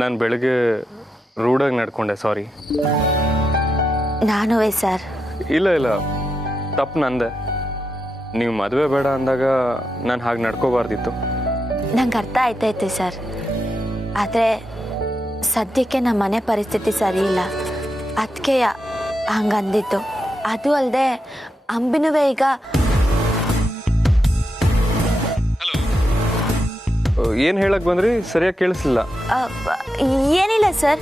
ನಾನು ಬೆಳಗ್ಗೆ ರೂಢಾಗಿ ನಡ್ಕೊಂಡೆ, ಸಾರಿ. ನಾನು ಸರ್. ಇಲ್ಲ ತಪ್ಪು ನಂದೆ. ನೀವು ಮದುವೆ ಬೇಡ ಅಂದಾಗ ನಾನು ಹಾಗೆ ನಡ್ಕೋಬಾರ್ದಿತ್ತು. ನಂಗೆ ಅರ್ಥ ಆಯ್ತೈತೆ ಸರ್. ಆದರೆ ಸದ್ಯಕ್ಕೆ ನಮ್ಮ ಮನೆ ಪರಿಸ್ಥಿತಿ ಸರಿ ಇಲ್ಲ, ಅದಕ್ಕೆ ಹಂಗಂದಿತ್ತು. ಅದು ಅಲ್ಲದೆ ಅಂಬಿನುವೆ ಈಗ ಏನು ಹೇಳಕ್ ಬಂದ್ರಿ? ಸರಿಯಾಗಿ ಕೇಳಿಸ್ಲಿಲ್ಲ. ಏನಿಲ್ಲ ಸರ್,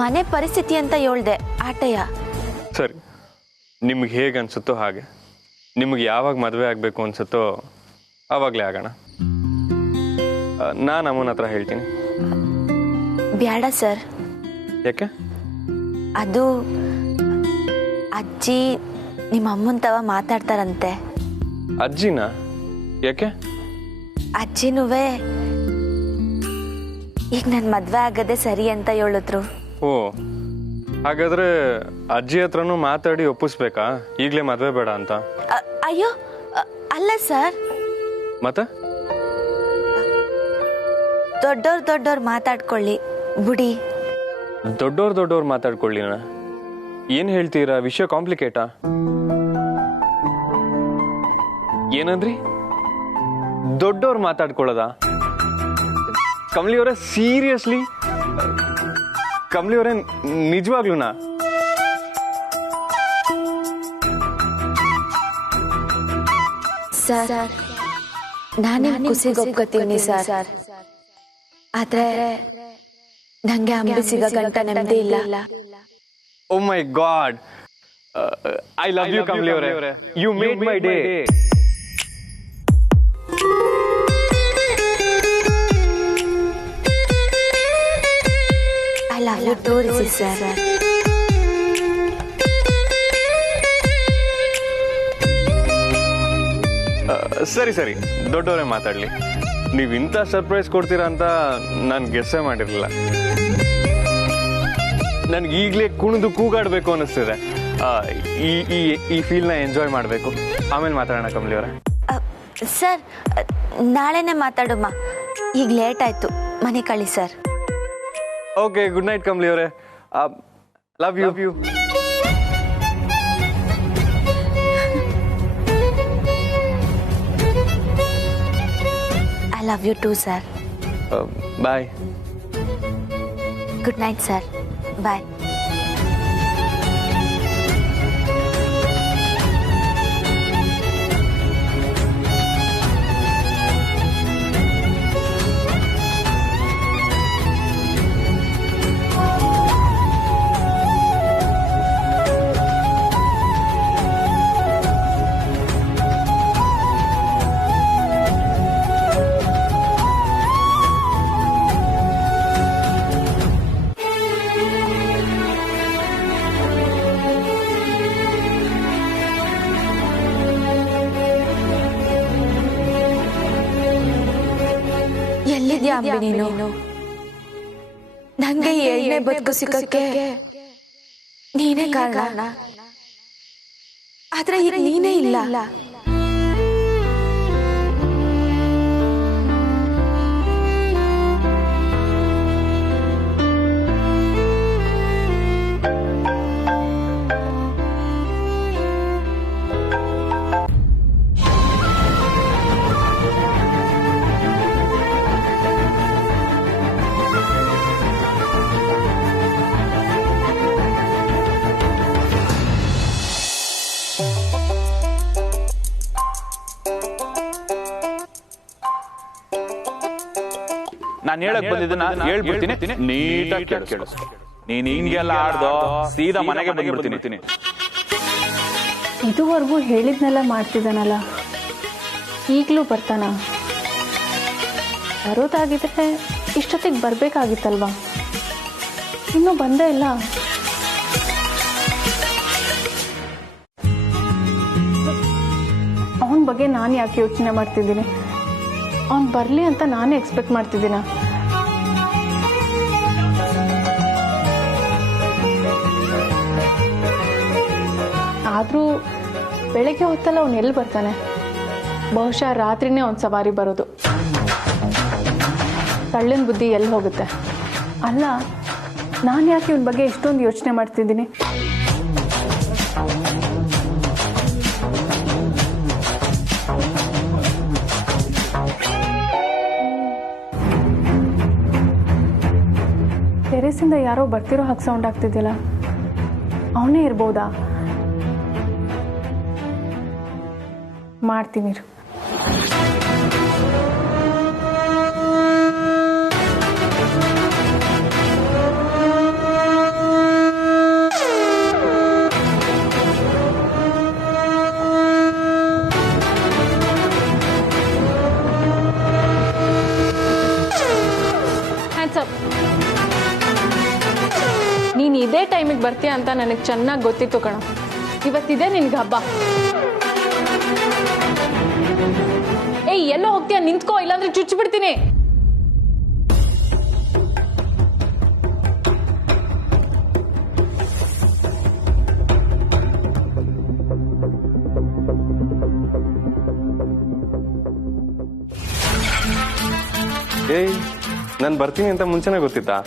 ಮನೆ ಪರಿಸ್ಥಿತಿ ಅಂತ ಹೇಳ್ದೆ ಆಟಯ್ಯ. ಸರಿ, ನಿಮ್ಗೆ ಹೇಗೆ ಅನ್ಸುತ್ತೋ ಹಾಗೆ. ನಿಮ್ಗೆ ಯಾವಾಗ ಮದುವೆ ಆಗಬೇಕು ಅನ್ಸುತ್ತೋ ಆವಾಗಲೇ ಆಗೋಣ. ನಾನು ಅಮ್ಮನ ಹತ್ರ ಹೇಳ್ತೀನಿ. ಬೇಡ ಸರ್. ಯಾಕೆ? ಅದು ಅಜ್ಜಿ ನಿಮ್ಮ ಅಮ್ಮನ ತವ ಮಾತಾಡ್ತಾರಂತೆ. ಅಜ್ಜಿನ? ಯಾಕೆ? ಅಜ್ಜಿನುವೆ ಈಗ ನನ್ನ ಮದುವೆ ಆಗದೆ ಸರಿ ಅಂತ ಹೇಳಿದ್ರು. ಓ, ಹಾಗಾದ್ರೆ ಅಜ್ಜಿ ಹತ್ರನೂ ಮಾತಾಡಿ ಒಪ್ಪಿಸ್ಬೇಕಾ ಈಗಲೇ ಮದುವೆ ಬೇಡ ಅಂತ? ಅಯ್ಯೋ ಅಲ್ಲ ಸರ್. ಮತ್ತೆ ದೊಡ್ಡವ್ರು ಮಾತಾಡ್ಕೊಳ್ಳಿ ಬುಡಿ. ದೊಡ್ಡವ್ರು ಮಾತಾಡ್ಕೊಳ್ಳಿನ? ಏನ್ ಹೇಳ್ತೀರಾ? ವಿಷಯ ಕಾಂಪ್ಲಿಕೇಟಾ? ಏನಂದ್ರಿ? ದೊಡ್ಡವ್ರು ಮಾತಾಡ್ಕೊಳ್ಳೋದಾ? ಕಮಲಿಯವರೇ, ಸೀರಿಯಸ್ಲಿ? ಕಮಲಿಯವರೇ, ನಿಜವಾಗ್ಲೂನಾ? ಸರ್, ನಾನೇ ಖುಷಿಗೆ ಒಪ್ಕೋತೀನಿ ಸರ್. ಆದ್ರೆ ನಂಗೆ ಅಂಬಿ ಸಿಗೋ ಗಂಟ ನೆಮ್ಮದಿ ಇಲ್ಲ. Oh my god, I love you ಕಮಲಿಯವರೇ. You made my day. I love you too, sister. ಸರಿ, ದೊಡ್ಡವರೇ ಮಾತಾಡ್ಲಿ. ನೀವು ಇಂಥ ಸರ್ಪ್ರೈಸ್ ಕೊಡ್ತೀರಾ ಅಂತ ನಾನು ಗೆಸ್ಸೇ ಮಾಡಿರಲಿಲ್ಲ. ನನ್ಗೆ ಈಗಲೇ ಕುಣಿದು ಕೂಗಾಡಬೇಕು ಅನ್ನಿಸ್ತಿದೆ. ಈ ಫೀಲ್ನ ಎಂಜಾಯ್ ಮಾಡಬೇಕು. ಆಮೇಲೆ ಮಾತಾಡೋಣ ಕಮಲಿಯವರೇ. ಸರ್, ನಾಳೆನೆ ಮಾತಾಡಮ್ಮ. ಈಗ ಲೇಟ್ ಆಯ್ತು, ಮನೆ ಕಳಿ ಸರ್. ಓಕೆ, ಗುಡ್ ನೈಟ್ ಕಮಲಿಯವರೇ. Love you. I love you too, sir. Bye. Good night, sir. Bye. ಎಲ್ಲಿದ್ಯಾ ಅಂಬಿ ನೀನು? ನಂಗೆ ಏಳನೇ ಬದುಕು ಸಿಕ್ಕಕ್ಕೆ ನೀನೇ ಕಾರಣ. ಆದ್ರೆ ಈಗ ನೀನೇ ಇಲ್ಲ. ನಾನು ಹೇಳಕ್ ಬಂದಿದ್ದನ್ನ ಹೇಳ್ಬಿಡ್ತೀನಿ, ನೀಟಾಗಿ ಕೇಳಿಸ್ಕೊ. ನೀನ್ ಹಿಂಗೆಲ್ಲ ಆಡ್ದೋ ಸೀದಾ ಮನೆಗೆ ಬಂದ್ಬಿಡ್ತೀನಿ. ಇದುವರೆಗೂ ಹೇಳಿದ್ನೆಲ್ಲ ಮಾಡ್ತಿದ್ದಾನಲ್ಲ, ಈಗಲೂ ಬರ್ತಾನ? ಬರೋದಾಗಿದ್ರೆ ಇಷ್ಟೊತ್ತಿಗೆ ಬರ್ಬೇಕಾಗಿತ್ತಲ್ವಾ? ಇನ್ನೂ ಬಂದೇ ಇಲ್ಲ. ಅವನ ಬಗ್ಗೆ ನಾನು ಯಾಕೆ ಯೋಚನೆ ಮಾಡ್ತಿದ್ದೀನಿ? ಅವ್ನು ಬರಲಿ ಅಂತ ನಾನೇ ಎಕ್ಸ್ಪೆಕ್ಟ್ ಮಾಡ್ತಿದ್ದೀನ. ಆದರೂ ಬೆಳಗ್ಗೆ ಹೊತ್ತಲ್ಲ ಅವ್ನು ಎಲ್ಲಿ ಬರ್ತಾನೆ? ಬಹುಶಃ ರಾತ್ರಿನೇ ಒಂದು ಸವಾರಿ ಬರೋದು. ಕಳ್ಳನ ಬುದ್ಧಿ ಎಲ್ಲಿ ಹೋಗುತ್ತೆ? ಅಲ್ಲ, ನಾನು ಯಾಕೆ ಇವನ ಬಗ್ಗೆ ಇಷ್ಟೊಂದು ಯೋಚನೆ ಮಾಡ್ತಿದ್ದೀನಿ? ಟೆರೇಸಿಂದ ಯಾರೋ ಬರ್ತಿರೋ ಹಾಗೆ ಸೌಂಡ್ ಆಗ್ತಿದ್ಯಲ್ಲ, ಅವನೇ ಇರ್ಬೋದಾ? ಮಾಡ್ತೀನಿ ಇರು. ನೀನು ಇದೇ ಟೈಮಿಗೆ ಬರ್ತೀಯ ಅಂತ ನನಗೆ ಚೆನ್ನಾಗಿ ಗೊತ್ತಿತ್ತು ಕಣ. ಇವತ್ತಿದೆ ನಿನ್ಗೆ ಹಬ್ಬ. ಏಯ್, ಎಲ್ಲೋ ಹೋಗ್ತೀಯ? ನಿಂತ್ಕೋ, ಇಲ್ಲಾಂದ್ರೆ ಚುಚ್ಚಿಬಿಡ್ತೀನಿ. ಏಯ್, ನಾನು ಬರ್ತೀನಿ ಅಂತ ಮುಂಚೆನೇ ಗೊತ್ತಿತ್ತಾ?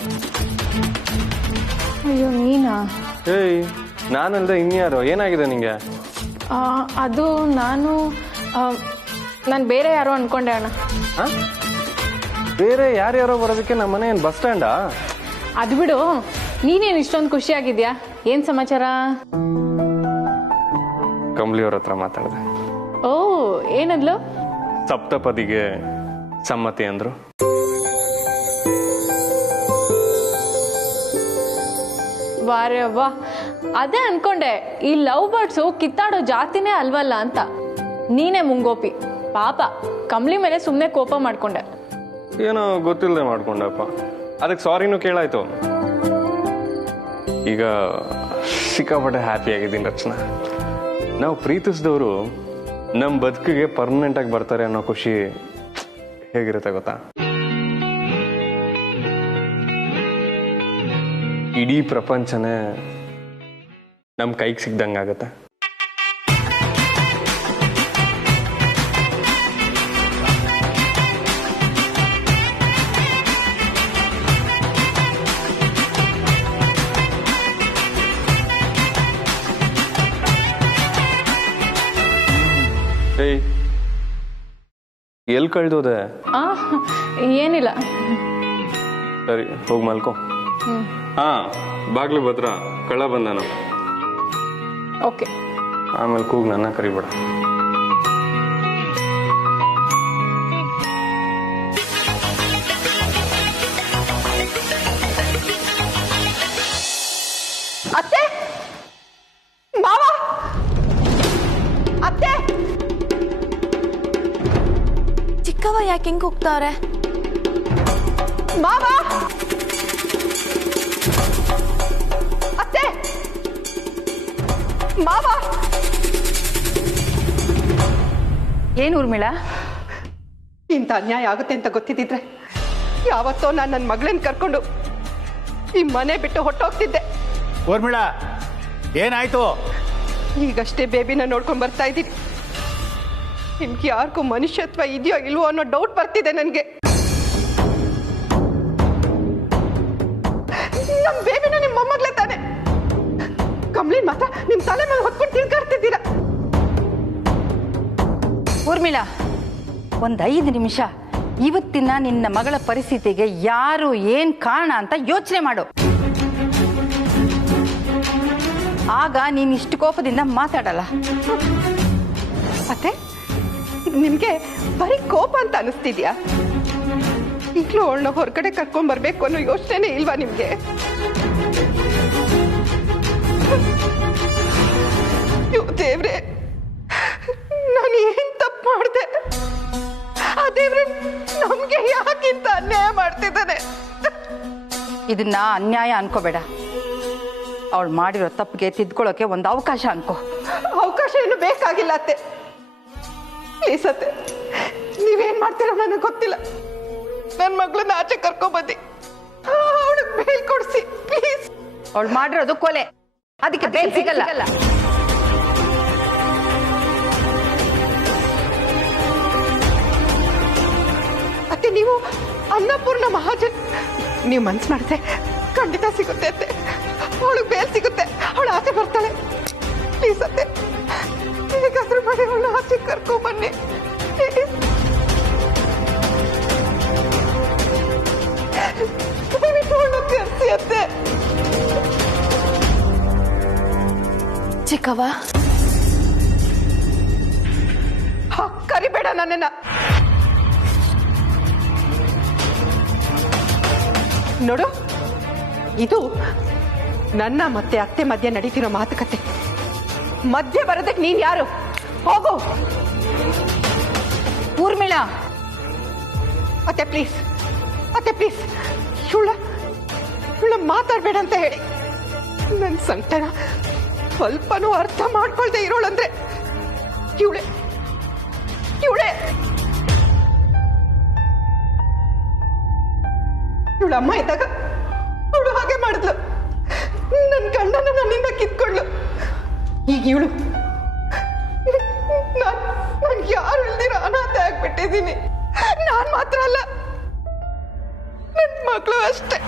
ಅಯ್ಯೋ, ನೀನಾ? ಏಯ್, ನಾನಲ್ದೆ ಇನ್ಯಾರು? ಏನಾಗಿದೆ ನಿಂಗೆ? ಅದು ನಾನು ಬೇರೆ ಯಾರೋ ಅನ್ಕೊಂಡೆ ಅಣ್ಣ. ಬೇರೆ ಯಾರ್ಯಾರೋ ಬರೋದಕ್ಕೆ ನಮ್ಮ ಮನೆ ಏನು ಬಸ್ ಸ್ಟ್ಯಾಂಡಾ? ಅದು ಬಿಡು, ನೀನೇನು ಇಷ್ಟೊಂದು ಖುಷಿಯಾಗಿದ್ಯಾ? ಏನು ಸಮಾಚಾರ? ಕಂಬ್ಲಿಯವ್ರ ಹತ್ರ ಮಾತಾಡಿದೆ. ಓ, ಏನದ್ಲು? ಸಪ್ತಪದಿಗೆ ಸಮ್ಮತಿ ಅಂದ್ರು. ವಾರೇ ವಾ, ಅದೇ ಅನ್ಕೊಂಡೆ, ಈ ಲವ್ ಬರ್ಡ್ಸು ಕಿತ್ತಾಡೋ ಜಾತಿನೇ ಅಲ್ವಲ್ಲ ಅಂತ. ನೀನೇ ಮುಂಗೋಪಿ. ಪಾಪ ಕಂಬ್ಲಿ ಮೇಲೆ ಸುಮ್ಮನೆ ಕೋಪ ಮಾಡ್ಕೊಂಡೆ. ಏನೋ ಗೊತ್ತಿಲ್ಲದೆ ಮಾಡ್ಕೊಂಡಪ್ಪ. ಅದಕ್ಕೆ ಸಾರಿನೂ ಕೇಳಾಯ್ತು. ಈಗ ಸಿಕ್ಕಾಪಟ್ಟೆ ಹ್ಯಾಪಿ ಆಗಿದ್ದೀನಿ ರಚನಾ. ನಾವು ಪ್ರೀತಿಸಿದವರು ನಮ್ಮ ಬದುಕಿಗೆ ಪರ್ಮನೆಂಟ್ ಆಗಿ ಬರ್ತಾರೆ ಅನ್ನೋ ಖುಷಿ ಹೇಗಿರುತ್ತೆ ಗೊತ್ತಾ? ಇಡೀ ಪ್ರಪಂಚನೇ ನಮ್ಮ ಕೈಗೆ ಸಿಗ್ದಂಗಾಗತ್ತೆ. ಏಯ್, ಎಲ್ಲಿ ಕಳ್ದೋದೆ? ಏನಿಲ್ಲ. ಸರಿ, ಹೋಗಿ ಮಲ್ಕೋ. ಹಾ, ಬಾಗ್ಲು ಭದ್ರ, ಕಳ್ಳ ಬಂದಾನು. ಓಕೆ. ಆಮೇಲೆ ಕೂಗ್ ನನ್ನ ಕರಿಬೇಡ. ಅತ್ತೆ, ಮಾವ, ಅತ್ತೆ. ಚಿಕ್ಕವ ಯಾಕೆ ಹಿಂಗೆ ಹೋಗ್ತಾವ್ರೆ? ಮಾವ, ಅತ್ತೆ, ಮಾವ. ಏನು ಊರ್ಮಿಳಾ, ಇಂಥ ಅನ್ಯಾಯ ಆಗುತ್ತೆ ಅಂತ ಗೊತ್ತಿದ್ದಿದ್ರೆ ಯಾವತ್ತೋ ನಾನು ನನ್ನ ಮಗಳನ್ನ ಕರ್ಕೊಂಡು ಈ ಮನೆ ಬಿಟ್ಟು ಹೊಟ್ಟೋಗ್ತಿದ್ದೆ. ಊರ್ಮಿಳಾ, ಏನಾಯ್ತು? ಈಗಷ್ಟೇ ಬೇಬಿನ ನೋಡ್ಕೊಂಡು ಬರ್ತಾ ಇದ್ದೀನಿ. ನಿಮ್ಗೆ ಯಾರಿಗೂ ಮನುಷ್ಯತ್ವ ಇದೆಯೋ ಇಲ್ವೋ ಅನ್ನೋ ಡೌಟ್ ಬರ್ತಿದೆ ನನಗೆ. ನಮ್ಮ ಬೇಬಿನ ನಿಮ್ಮ ಮೊಮ್ಮಗಳೇ ತಾನೆ. ಕಮ್ಲಿನ್ ಮಾತ್ರ ನಿಮ್ಮ ತಲೆ ಮೇಲೆ ಹೊತ್ಕೊಂಡು ತಿಳ್ಕಾಡ್ತಿದ್ದೀರಾ. ಊರ್ಮಿಳಾ, ಒಂದು 5 ನಿಮಿಷ ಇವತ್ತಿನ ನಿನ್ನ ಮಗಳ ಪರಿಸ್ಥಿತಿಗೆ ಯಾರು ಏನ್ ಕಾರಣ ಅಂತ ಯೋಚನೆ ಮಾಡು. ಆಗ ನೀನು ಇಷ್ಟು ಕೋಪದಿಂದ ಮಾತಾಡಲ್ಲ. ಅತ್ತೆ, ನಿಮ್ಗೆ ಬರೀ ಕೋಪ ಅಂತ ಅನಿಸ್ತಿದ್ಯಾ? ಈಗಲೂ ಅವಳನ್ನ ಹೊರಗಡೆ ಕರ್ಕೊಂಡ್ ಬರ್ಬೇಕು ಅನ್ನೋ ಯೋಚನೆ ಇಲ್ವಾ ನಿಮ್ಗೆ? ದೇವ್ರೆ, ನಾನು ಏನ್ ತಪ್ಪು ಮಾಡಿದೆ? ಆ ದೇವ್ರೆ ನಮ್ಗೆ ಯಾಕಿಂತ ಅನ್ಯಾಯ ಮಾಡ್ತಿದ್ದಾನೆ? ಇದನ್ನ ಅನ್ಯಾಯ ಅನ್ಕೋಬೇಡ. ಅವಳು ಮಾಡಿರೋ ತಪ್ಪಿಗೆ ತಿದ್ಕೊಳ್ಳೋಕೆ ಒಂದು ಅವಕಾಶ ಅನ್ಕೋ. ಅವಕಾಶ ಏನು ಬೇಕಾಗಿಲ್ಲ ಅತ್ತೆ. ಪ್ಲೀಸ್ ಅತ್ತೆ, ನೀವೇನ್ ಮಾಡ್ತೀರೋ ನನಗೆ ಗೊತ್ತಿಲ್ಲ. ನನ್ನ ಮಗಳನ್ನ ಆಚೆ ಕರ್ಕೊಂಡ್ಬಂದಿ ಅವಳಿಗೆ ಬೇಲ್ ಕೊಡಿಸಿ ಪ್ಲೀಸ್. ಅವಳು ಮಾಡಿರೋದು ಕೊಲೆ, ಅದಕ್ಕೆ ಬೇಲ್ ಸಿಗಲ್ಲ. ಅತ್ತೆ, ನೀವು ಅನ್ನಪೂರ್ಣ ಮಹಾಜನ್ ನೀವು ಮನ್ಸು ಮಾಡಿದ್ರೆ ಖಂಡಿತ ಸಿಗುತ್ತೆ ಅತ್ತೆ. ಅವಳಿಗೆ ಬೇಲ್ ಸಿಗುತ್ತೆ, ಅವಳು ಆಚೆ ಬರ್ತಾಳೆ. ಪ್ಲೀಸ್ ಅತ್ತೆ, ಹೇಗಾದ್ರೂ ಮಾಡಿ ಅವಳು ಆಚೆ ಕರ್ಕೊಂಬನ್ನಿ. ಕರ್ಸಿ ಅತ್ತೆ. ಚಿಕ್ಕವ್ವ, ಕರಿಬೇಡ ನನ್ನನ್ನ. ನೋಡು, ಇದು ನನ್ನ ಮತ್ತೆ ಅತ್ತೆ ಮಧ್ಯೆ ನಡೀತಿರೋ ಮಾತುಕತೆ. ಮಧ್ಯೆ ಬರೋದಕ್ಕೆ ನೀನ್ ಯಾರು? ಹೋಗು. ಊರ್ಮಿಳಾ, ಅತ್ತೆ ಪ್ಲೀಸ್, ಅತ್ತೆ ಪ್ಲೀಸ್, ಇವಳ ಮಾತಾಡ್ಬೇಡ ಅಂತ ಹೇಳಿ. ನನ್ನ ಸಂಕಟನ ಸ್ವಲ್ಪನೂ ಅರ್ಥ ಮಾಡ್ಕೊಳ್ದೆ ಇರೋಳಂದ್ರೆ ಇವಳೆ. ಇವಳ ಅಮ್ಮ ಇದ್ದಾಗ ಅವಳು ಹಾಗೆ ಮಾಡಿದ್ಲು. ನನ್ನ ಗಂಡನ ನನ್ನಿಂದ ಕಿತ್ಕೊಂಡ್ಲು. ಈಗ ಇವಳು. ನಾನು ಯಾರು ಇಲ್ದಿರ ಅನಾಥ ಆಗ್ಬಿಟ್ಟಿದ್ದೀನಿ. ನಾನ್ ಮಾತ್ರ ಅಲ್ಲ, ನನ್ನ ಮಕ್ಕಳು ಅಷ್ಟೇ.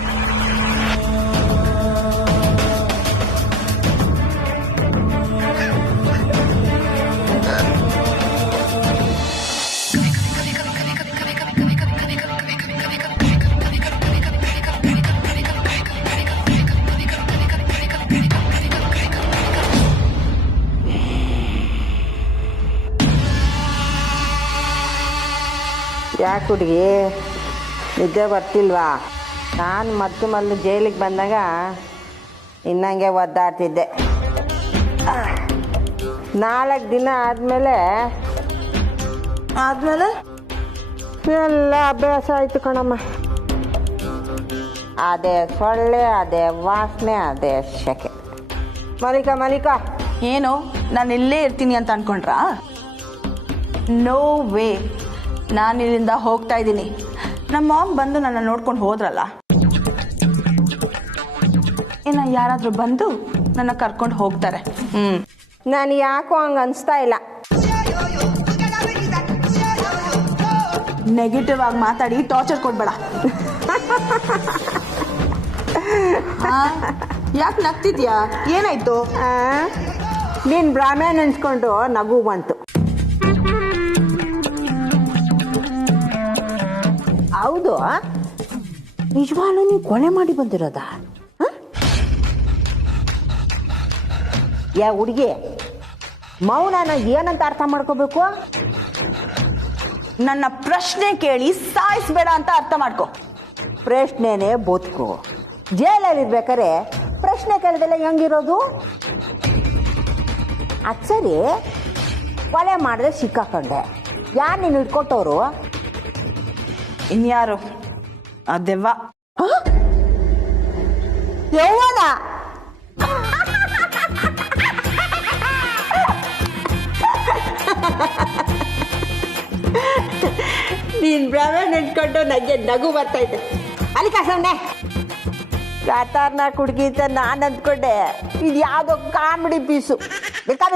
ಯಾಕೆ ಹುಡುಗಿ ನಿದ್ದೆ ಬರ್ತಿಲ್ವಾ? ನಾನು ಮಲ್ಲು ಜೈಲಿಗೆ ಬಂದಾಗ ಇನ್ನಂಗೆ ಒದ್ದಾಡ್ತಿದ್ದೆ. 4 ದಿನ ಆದಮೇಲೆ ಎಲ್ಲ ಅಭ್ಯಾಸ ಆಯಿತು ಕಣಮ್ಮ. ಅದೇ ಸೊಳ್ಳೆ, ಅದೇ ವಾಸನೆ, ಅದೇ ಶೆಕೆ. ಮಲಿಕಾ ಏನು ನಾನು ಇಲ್ಲೇ ಇರ್ತೀನಿ ಅಂತ ಅನ್ಕೊಂಡ್ರಾ? ನೋ ವೇ, ನಾನು ಇಲ್ಲಿಂದ ಹೋಗ್ತಾ ಇದ್ದೀನಿ. ನಮ್ಮ ಮಾಮ್ ಬಂದು ನನ್ನ ನೋಡ್ಕೊಂಡು ಹೋದ್ರಲ್ಲ, ಇನ್ನು ಯಾರಾದರೂ ಬಂದು ನನ್ನ ಕರ್ಕೊಂಡು ಹೋಗ್ತಾರೆ. ನಾನು ಯಾಕೋ ಹಂಗೆ ಅನಿಸ್ತಾ ಇಲ್ಲ. ನೆಗೆಟಿವ್ ಆಗಿ ಮಾತಾಡಿ ಟಾರ್ಚರ್ ಕೊಡ್ಬೇಡ. ಯಾಕೆ ನಗ್ತಿದ್ಯಾ? ಏನಾಯ್ತು? ನೀನು ಭ್ರಮೆ ನೆನ್ಸ್ಕೊಂಡು ನಗು ಬಂತು. ಹೌದು, ನಿಜವಾಗ್ಲೂ ನೀವು ಕೊಲೆ ಮಾಡಿ ಬಂದಿರೋದಾ? ಯಾ ಹುಡುಗಿ, ಮೌನನ ಏನಂತ ಅರ್ಥ ಮಾಡ್ಕೋಬೇಕು? ನನ್ನ ಪ್ರಶ್ನೆ ಕೇಳಿ ಸಾಯಿಸ್ಬೇಡ ಅಂತ ಅರ್ಥ ಮಾಡ್ಕೊ. ಪ್ರಶ್ನೆನೇ ಬದುಕು. ಜೈಲಲ್ಲಿ ಇರ್ಬೇಕಾರೆ ಪ್ರಶ್ನೆ ಕೇಳಿದೆಲ್ಲ ಹೆಂಗಿರೋದು? ಅದು ಸರಿ, ಕೊಲೆ ಮಾಡಿದ್ರೆ ಸಿಕ್ಕಾಕೊಂಡೆ. ಯಾರು ನೀನು ಇಟ್ಕೊಟ್ಟವ್ರು? ಇನ್ಯಾರು? ಅದೆವ್ವ. ಯವ್ವನ? ನೀನ್ ಭ್ರಮೆ ನೆನ್ಸ್ಕೊಂಡು ನನಗೆ ನಗು ಬರ್ತೈತೆ. ಅಲ್ಲಿ ಕಸಂಡೆ ಕಾತಾರ್ನ ಕುಡ್ಗಿ ಅಂತ ನಾನು ಅಂದ್ಕೊಂಡೆ. ಇದು ಯಾವುದೋ ಕಾಮಿಡಿ ಪೀಸು. ಬೇಕಾ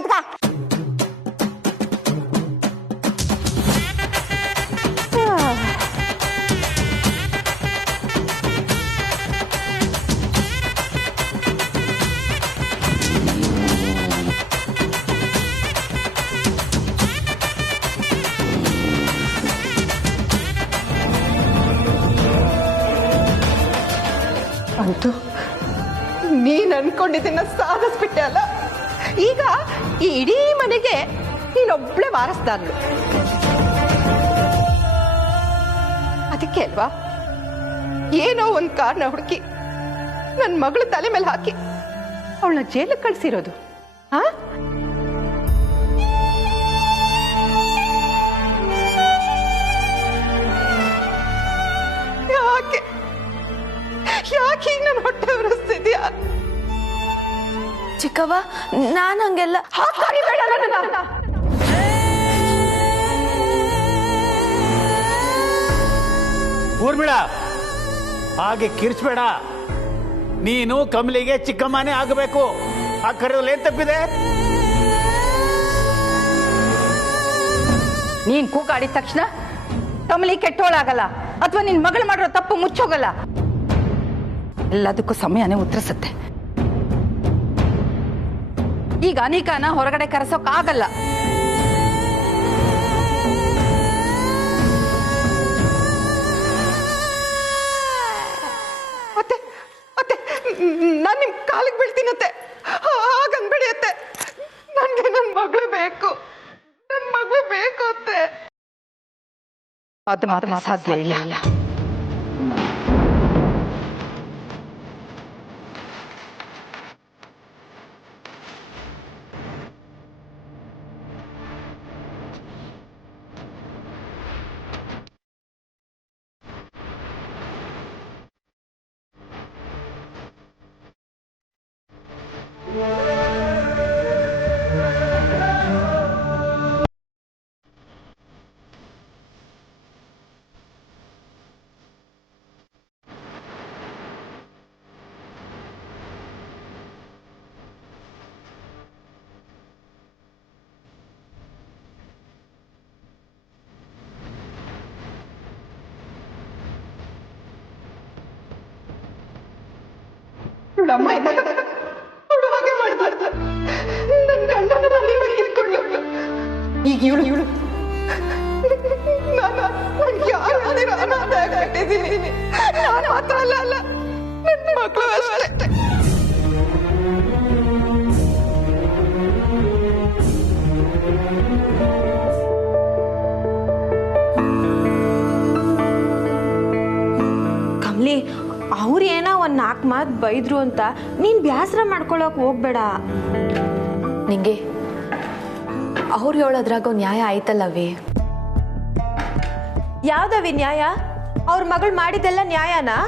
ಅಂತೂ ನೀನ್ ಅನ್ಕೊಂಡಿದ್ದನ್ನ ಸಾಧಿಸ್ಬಿಟ್ಟೆ ಅಲ್ಲ. ಈಗ ಈ ಇಡೀ ಮನೆಗೆ ನೀನೊಬ್ಳೆ ವಾರಸ್ದಾರ್ಲು. ಅದಕ್ಕೆ ಅಲ್ವಾ ಏನೋ ಒಂದ್ ಕಾರಣ ಹುಡುಕಿ ನನ್ನ ಮಗಳು ತಲೆ ಮೇಲೆ ಹಾಕಿ ಅವಳನ್ನ ಜೈಲಿಗೆ ಕಳ್ಸಿರೋದು. ಯಾಕೆ ಯಾಕೆ ಈಗ ನನ್ನ ಹೊಟ್ಟೆ ಉರಿಸ್ತಿದ್ಯಾ? ಚಿಕ್ಕವ್ವ, ನಾನು ಹಂಗೆಲ್ಲ ಊರ್ಮಿಳ, ಹಾಗೆ ಕಿರ್ಚ್ಬೇಡ. ನೀನು ಕಮಲಿಗೆ ಚಿಕ್ಕಮ್ಮನೇ ಆಗಬೇಕು. ಆ ಕರೆಯಲ್ಲಿ ಏನ್ ತಪ್ಪಿದೆ? ನೀನ್ ಕೂಗಾಡಿದ ತಕ್ಷಣ ಕಮಲಿ ಕೆಟ್ಟೋಳಾಗಲ್ಲ, ಅಥವಾ ನಿನ್ ಮಗಳು ಮಾಡಿರೋ ತಪ್ಪು ಮುಚ್ಚೋಗಲ್ಲ. ಎಲ್ಲದಕ್ಕೂ ಸಮಯನೇ ಉತ್ತರಿಸುತ್ತೆ. ಈಗ ಅನಿಕಾನ ಹೊರಗಡೆ ಕರೆಸೋಕ್ಕಾಗಲ್ಲ. ಅತ್ತೆ ಅತ್ತೆ ನಾನು ನಿಮ್ಮ ಕಾಲಿಗೆ ಬೀಳ್ತೀನತ್ತೆ, ಹಾಗನ್ಬೇಡಿ ಅತ್ತೆ. ನನಗೆ ನನ್ನ ಮಗಳು ಬೇಕು, ನನ್ನ ಮಗಳು ಬೇಕು ಅತ್ತೆ. ಅದು ಮಾತ್ರ ಸಾಧ್ಯ ಇಲ್ಲ. ನಮ್ಮ ಹುಡುಗ ಮಾಡ್ಬಾರ್ದು. ನನ್ನ ಗಂಡನ ಮನೆ ಇಟ್ಕೊಂಡು ಈಗ ಇವಳು ನಾನು ಯಾರು ಅನಾಥ ಆಗ್ಬಿಟ್ಟಿದ್ದೀನಿ. ನಾನು ಮಾತ್ರ ಅಲ್ಲ, ನನ್ನ ಮಕ್ಕಳು ಅಷ್ಟೇ. ಕಮ್ಲಿ, ಅವ್ರು ಏನೋ ಒಂದು 4 ಮಾತು ಬೈದ್ರು ಅಂತ ನೀನು ಬೇಸರ ಮಾಡ್ಕೊಳಕ್ ಹೋಗ್ಬೇಡ. ನಿಂಗೆ ಅವ್ರು ಹೇಳೋದ್ರಾಗ ನ್ಯಾಯ ಆಯ್ತಲ್ಲವೇ? ಯಾವ್ದವಿ ನ್ಯಾಯ? ಅವ್ರ ಮಗಳು ಮಾಡಿದ್ದೆಲ್ಲ ನ್ಯಾಯನಾ?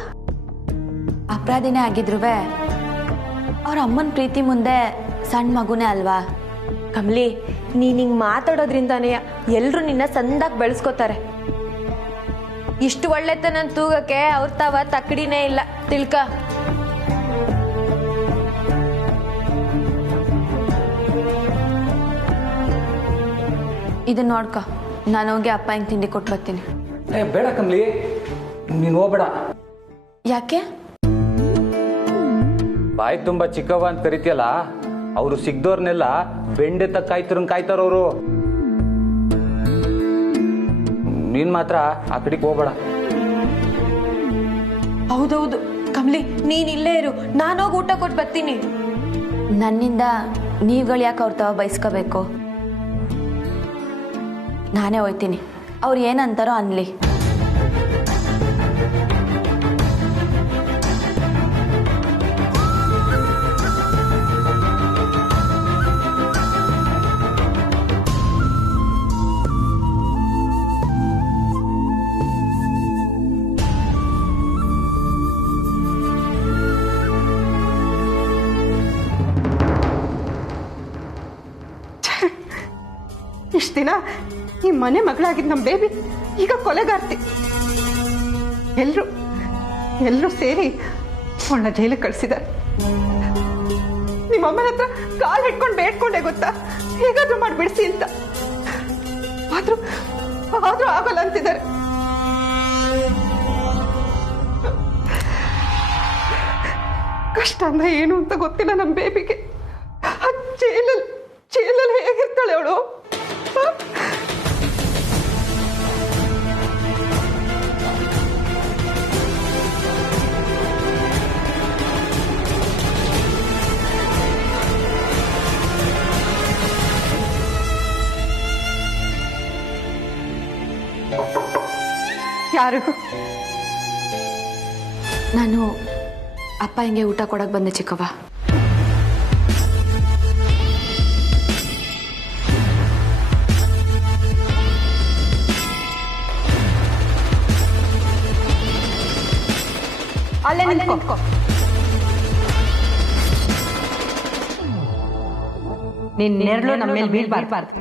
ಅಪರಾಧಿನೇ ಆಗಿದ್ರು ಅವ್ರ ಅಮ್ಮನ ಪ್ರೀತಿ ಮುಂದೆ ಸಣ್ಣ ಮಗುನೇ ಅಲ್ವಾ? ಕಮ್ಲಿ, ನೀನ್ ಹಿಂಗ್ ಮಾತಾಡೋದ್ರಿಂದಾನೇ ಎಲ್ರು ನಿನ್ನ ಸಂದಾಗಿ ಬೆಳೆಸ್ಕೋತಾರೆ. ಇಷ್ಟು ಒಳ್ಳೆತನ ತೂಗಕ್ಕೆ ಅವ್ರ ತಾವ ತಕ್ಕಡಿನೇ ಇಲ್ಲ, ತಿಳ್ಕ. ಇದನ್ನ ನೋಡ್ಕ, ನಾನು ಹೋಗಿ ಅಪ್ಪ ಹಿಂಗೆ ತಿಂಡಿ ಕೊಟ್ಟು ಬರ್ತೀನಿ. ಬೇಡ ಕಮ್ಲಿ, ನೀನು ಹೋಗ್ಬೇಡ. ಯಾಕೆ? ಬಾಯಿ ತುಂಬ ಚಿಕ್ಕವ ಅಂತ ಕರಿತಿಯಲ್ಲ, ಅವರು ಸಿಗ್ದವ್ರನ್ನೆಲ್ಲ ಬೆಂಡೆ ಕಾಯ್ತಿರಂಗ್ ಕಾಯ್ತಾರವ್ರು. ನೀನ್ ಮಾತ್ರ ಆ ಕಡೆಗೆ ಹೋಗ್ಬೇಡ. ಹೌದೌದು ಕಮ್ಲಿ, ನೀನ್ ಇಲ್ಲೇ ಇರು, ನಾನೋಗಿ ಊಟ ಕೊಟ್ಟು ಬರ್ತೀನಿ. ನನ್ನಿಂದ ನೀವುಗಳು ಯಾಕೆ ಅವ್ರ ತಾವ ಬಯಸ್ಕೋಬೇಕು? ನಾನೇ ಹೋಯ್ತೀನಿ, ಅವ್ರು ಏನಂತಾರೋ ಅನ್ಲಿ. ಇಷ್ಟ ದಿನ ಈ ಮನೆ ಮಗಳಾಗಿದ್ದ ನಮ್ಮ ಬೇಬಿ ಈಗ ಕೊಲೆಗಾರ್ತಿ. ಎಲ್ರು ಸೇರಿ ಅವಳನ್ನ ಜೈಲಿಗೆ ಕಳಿಸಿದ್ದಾರೆ. ನಿಮ್ಮಮ್ಮನ ಹತ್ರ ಕಾಲು ಹಿಡ್ಕೊಂಡು ಬೇಡ್ಕೊಂಡೆ ಗೊತ್ತಾ, ಹೇಗಾದ್ರೂ ಮಾಡಿ ಬಿಡಿಸಿ ಅಂತ. ಆದ್ರೂ ಆಗಲ್ಲ ಅಂತಿದ್ದಾರೆ. ಕಷ್ಟ ಅಂದ್ರೆ ಏನು ಅಂತ ಗೊತ್ತಿಲ್ಲ ನಮ್ಮ ಬೇಬಿಗೆ. ಜೈಲಲ್ಲಿ ಹೇಗಿರ್ತಾಳೆ ಅವಳು? ಯಾರು? ನಾನು ಅಪ್ಪ ಹಿಂಗೆ ಊಟ ಕೊಡಕ್ ಬಂದೆ ಚಿಕ್ಕವ್ವ. ಅಲ್ಲೇ ನಿಂತ್ಕೋ. ನಿನ್ನ ನೆರಳು ನಮ್ಮ ಮೇಲೆ ಬೀಳ್ಬಾರ್ದು.